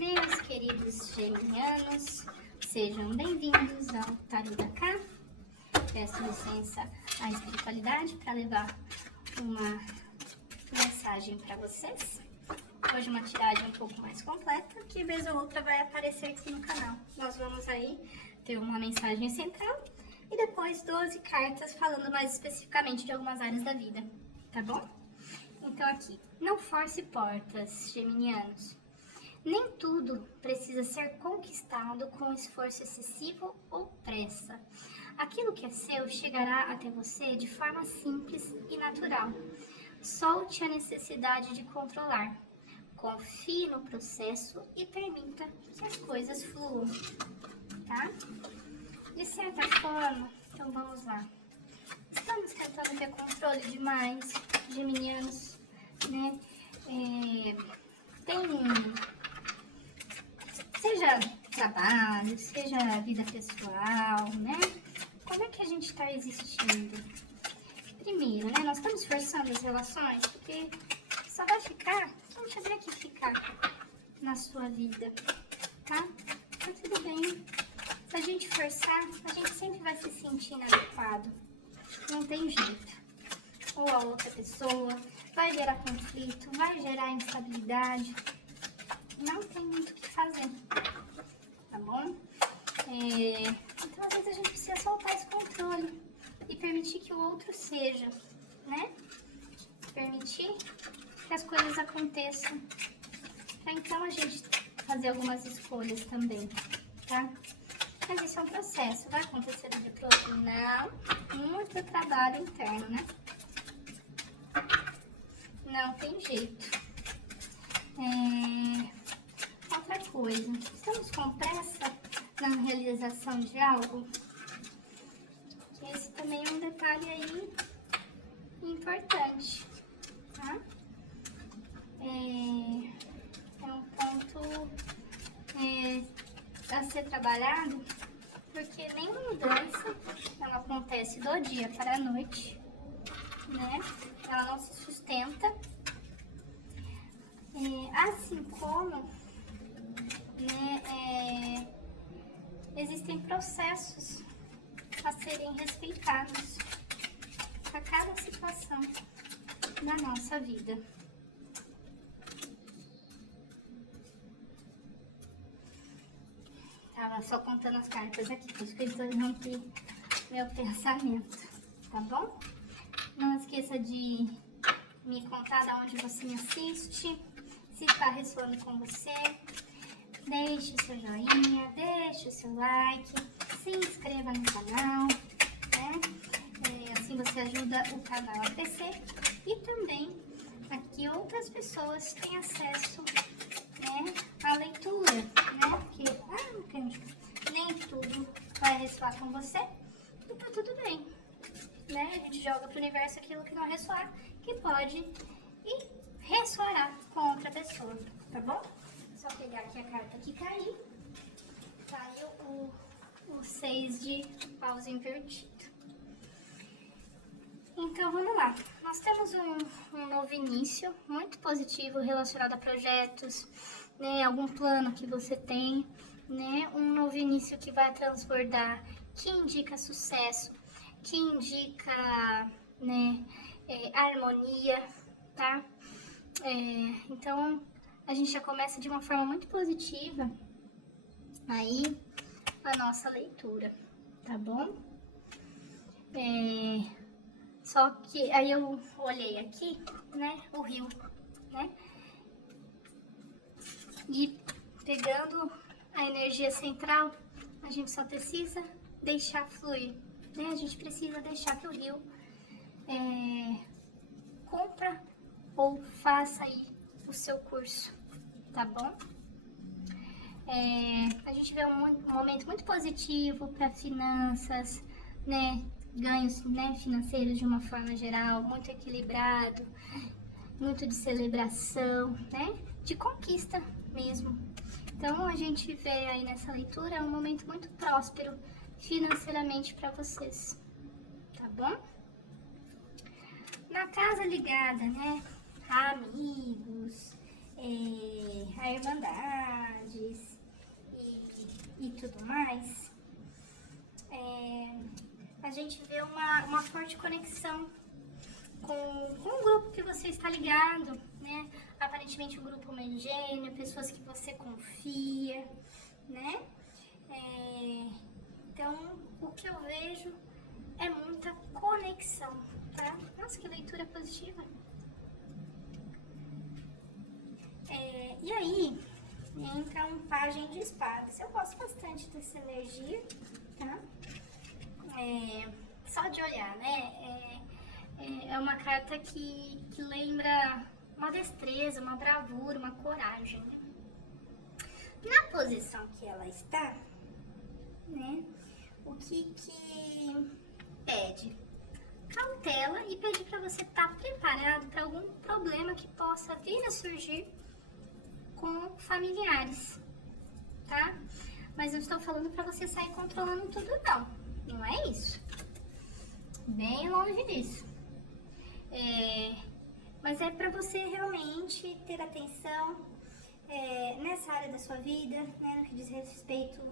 Meus queridos geminianos, sejam bem-vindos ao Tarô da Cá. Peço licença à espiritualidade para levar uma mensagem para vocês. Hoje uma tiragem um pouco mais completa, que vez ou outra vai aparecer aqui no canal. Nós vamos aí ter uma mensagem central e depois 12 cartas falando mais especificamente de algumas áreas da vida, tá bom? Então aqui, não force portas, geminianos. Nem tudo precisa ser conquistado com esforço excessivo ou pressa. Aquilo que é seu chegará até você de forma simples e natural. Solte a necessidade de controlar. Confie no processo e permita que as coisas fluam, tá? De certa forma, então vamos lá. Estamos tentando ter controle demais, geminianos, né? Seja trabalho, seja vida pessoal, né? Como é que a gente está existindo? Primeiro, né? Nós estamos forçando as relações porque só vai ficar quem tiver que ficar na sua vida, tá? Tá tudo bem. Se a gente forçar, a gente sempre vai se sentir inadequado. Não tem jeito. Ou a outra pessoa vai gerar conflito, vai gerar instabilidade. Não tem muito o que fazer, tá bom? Então, às vezes, a gente precisa soltar esse controle e permitir que o outro seja, né? Permitir que as coisas aconteçam. Pra então a gente fazer algumas escolhas também, tá? Mas isso é um processo. Vai acontecer do dia pro outro? Não. Muito trabalho interno, né? Não tem jeito. Outra coisa, estamos com pressa na realização de algo? Esse também é um detalhe aí importante, tá? É um ponto a ser trabalhado, porque nenhuma mudança ela acontece do dia para a noite, né? Ela não se sustenta. Assim como, né, existem processos a serem respeitados a cada situação da nossa vida. Tava só contando as cartas aqui, por isso que eu estou interrompi meu pensamento, tá bom? Não esqueça de me contar de onde você me assiste, se está ressoando com você. Deixe o seu joinha, deixe o seu like, se inscreva no canal, né? Assim você ajuda o canal a crescer e também aqui outras pessoas têm acesso, né, à leitura, né? Porque nem tudo vai ressoar com você e tá tudo bem, né? A gente joga pro universo aquilo que não ressoar, que pode e ressoará com outra pessoa, tá bom? Só pegar aqui a carta que caiu. Caiu o 6 de paus invertido. Então, vamos lá. Nós temos um novo início muito positivo relacionado a projetos, né? Algum plano que você tem, né? Um novo início que vai transbordar, que indica sucesso, que indica, né, harmonia, tá? Então, a gente já começa de uma forma muito positiva aí a nossa leitura, tá bom? Só que aí eu olhei aqui, né, o rio, né? E pegando a energia central, a gente só precisa deixar fluir, né? A gente precisa deixar que o rio cumpra ou faça aí o seu curso, tá bom? A gente vê um momento muito positivo para finanças, né? Ganhos, né, financeiros de uma forma geral, muito equilibrado, muito de celebração, né? De conquista mesmo. Então a gente vê aí nessa leitura um momento muito próspero financeiramente para vocês, tá bom? Na casa ligada, né? Amigos, a irmandade, mais. A gente vê uma forte conexão com o grupo que você está ligado, né? Aparentemente um grupo homogêneo, pessoas que você confia, né? Então, o que eu vejo é muita conexão, tá? Nossa, que leitura positiva. E aí, entra um pajem de espadas. Eu gosto bastante dessa energia, tá? Só de olhar, né? É uma carta que lembra uma destreza, uma bravura, uma coragem, né? Na posição que ela está, né? O que pede? Cautela e pede para você estar preparado para algum problema que possa vir a surgir com familiares, tá? Mas não estou falando para você sair controlando tudo, não é isso. Bem longe disso. Mas é para você realmente ter atenção nessa área da sua vida, né, no que diz respeito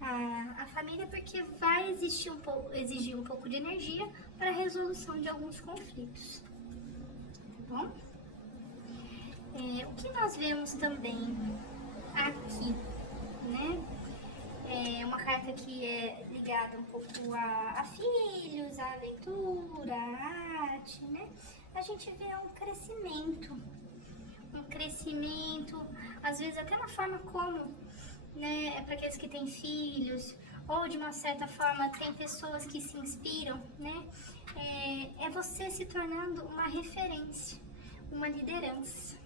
à família, porque vai exigir um pouco de energia para a resolução de alguns conflitos, tá bom? O que nós vemos também aqui, né? É uma carta que é ligada um pouco a filhos, a leitura, a arte, né? A gente vê um crescimento, às vezes até na forma como, né, para aqueles que têm filhos, ou de uma certa forma tem pessoas que se inspiram, né? É você se tornando uma referência, uma liderança.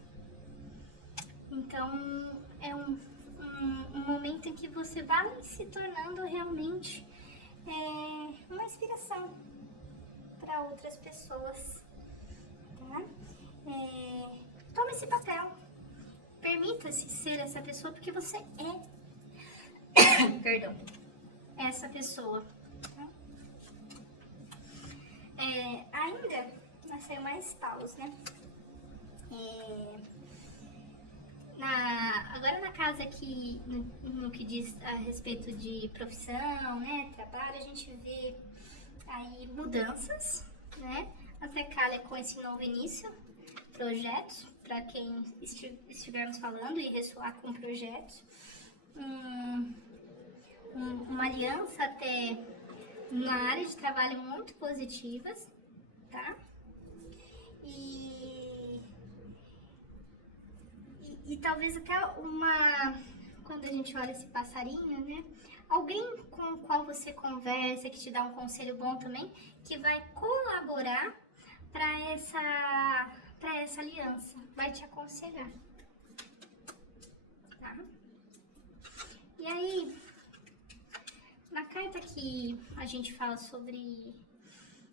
Então, é um momento em que você vai se tornando realmente uma inspiração para outras pessoas, tá? Tome esse papel, permita-se ser essa pessoa, porque você perdão, essa pessoa, tá? Ainda nasceu mais paus, né? Agora na casa aqui, no que diz a respeito de profissão, né, trabalho, a gente vê aí mudanças, né, até calha com esse novo início, projetos, para quem estivermos falando e ressoar com projetos, uma aliança até na área de trabalho muito positivas, tá? E talvez até quando a gente olha esse passarinho, né? Alguém com o qual você conversa, que te dá um conselho bom também, que vai colaborar para essa aliança, vai te aconselhar, tá? E aí, na carta que a gente fala sobre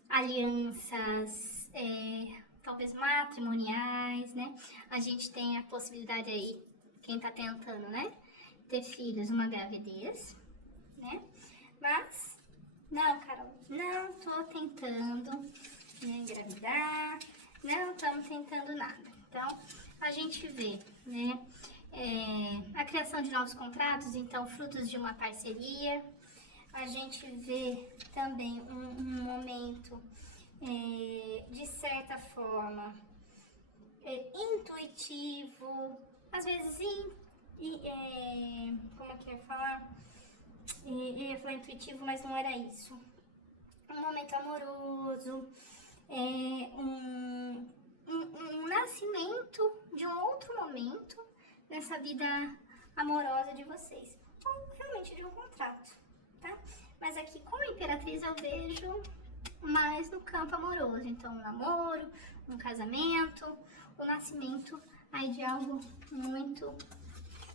alianças, talvez matrimoniais, né? A gente tem a possibilidade aí, quem tá tentando, né? Ter filhos, uma gravidez, né? Mas, não, Carol, não tô tentando engravidar, não estamos tentando nada. Então, a gente vê, né? A criação de novos contratos, então, frutos de uma parceria. A gente vê também um momento de certa forma intuitivo, às vezes como é que eu ia falar? Eu ia falar intuitivo, mas não era isso. Um momento amoroso, um nascimento de um outro momento nessa vida amorosa de vocês, ou realmente de um contrato, tá? Mas aqui com a Imperatriz eu vejo mais no campo amoroso, então um namoro, um casamento, o nascimento aí de algo muito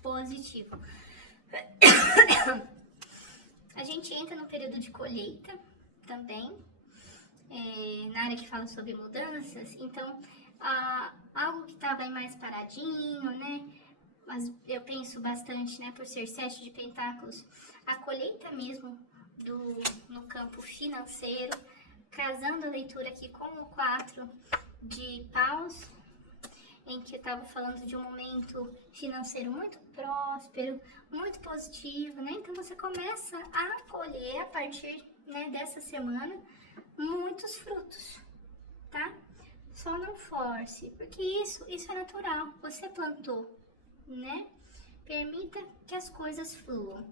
positivo. A gente entra no período de colheita também, na área que fala sobre mudanças, então algo que estava aí mais paradinho, né? Mas eu penso bastante, né, por ser 7 de pentáculos, a colheita mesmo no campo financeiro, casando a leitura aqui com o 4 de paus, em que eu estava falando de um momento financeiro muito próspero, muito positivo, né? Então você começa a colher a partir, né, dessa semana muitos frutos, tá? Só não force, porque isso é natural. Você plantou, né? Permita que as coisas fluam.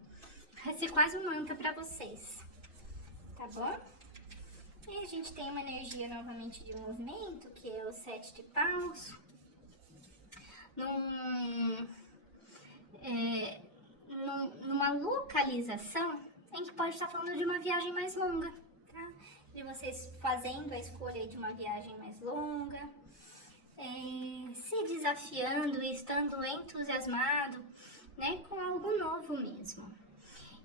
Vai ser quase um mantra para vocês, tá bom? E a gente tem uma energia novamente de movimento, que é o 7 de paus. Numa localização em que pode estar falando de uma viagem mais longa, tá? De vocês fazendo a escolha de uma viagem mais longa, se desafiando e estando entusiasmado, né, com algo novo mesmo.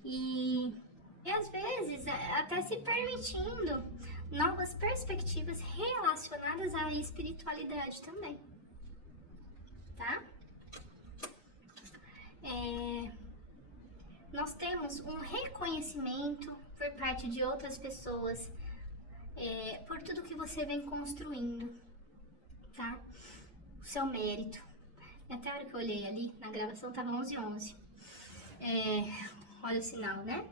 E às vezes até se permitindo novas perspectivas relacionadas à espiritualidade também, tá? Nós temos um reconhecimento por parte de outras pessoas por tudo que você vem construindo, tá? O seu mérito. Até a hora que eu olhei ali na gravação tava 11h11. Olha o sinal, né?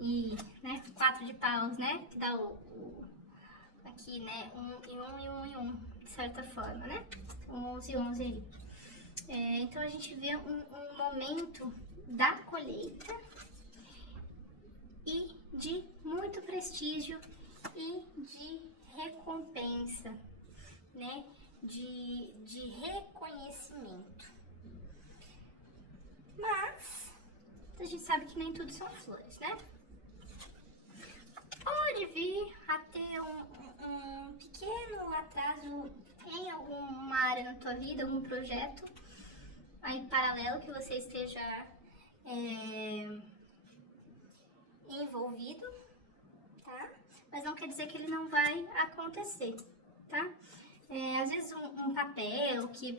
E, né, 4 de paus, né? Que dá aqui, né? 1 e 1 e 1 e 1, de certa forma, né? 11 e 11 aí. Então a gente vê um momento da colheita e de muito prestígio e de recompensa, né? De reconhecimento. Mas a gente sabe que nem tudo são flores, né? Pode vir a ter um pequeno atraso em alguma área na tua vida, algum projeto aí paralelo que você esteja envolvido, tá? Mas não quer dizer que ele não vai acontecer, tá? Às vezes um papel que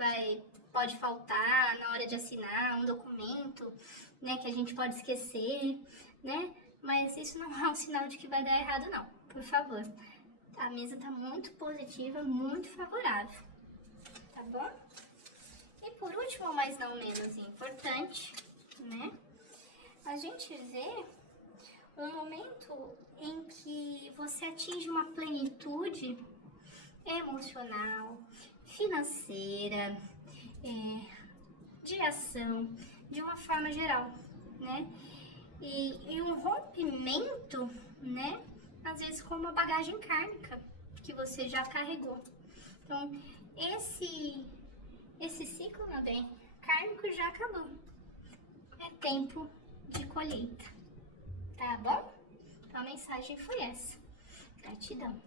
pode faltar na hora de assinar, um documento, né, que a gente pode esquecer, né? Mas isso não é um sinal de que vai dar errado, não. Por favor. A mesa tá muito positiva, muito favorável, tá bom? E por último, mas não menos importante, né? A gente vê um momento em que você atinge uma plenitude emocional, financeira, de ação, de uma forma geral, né? E um rompimento, né? Às vezes com uma bagagem kármica que você já carregou. Então, esse ciclo, meu bem, kármico já acabou. É tempo de colheita, tá bom? Então a mensagem foi essa. Gratidão.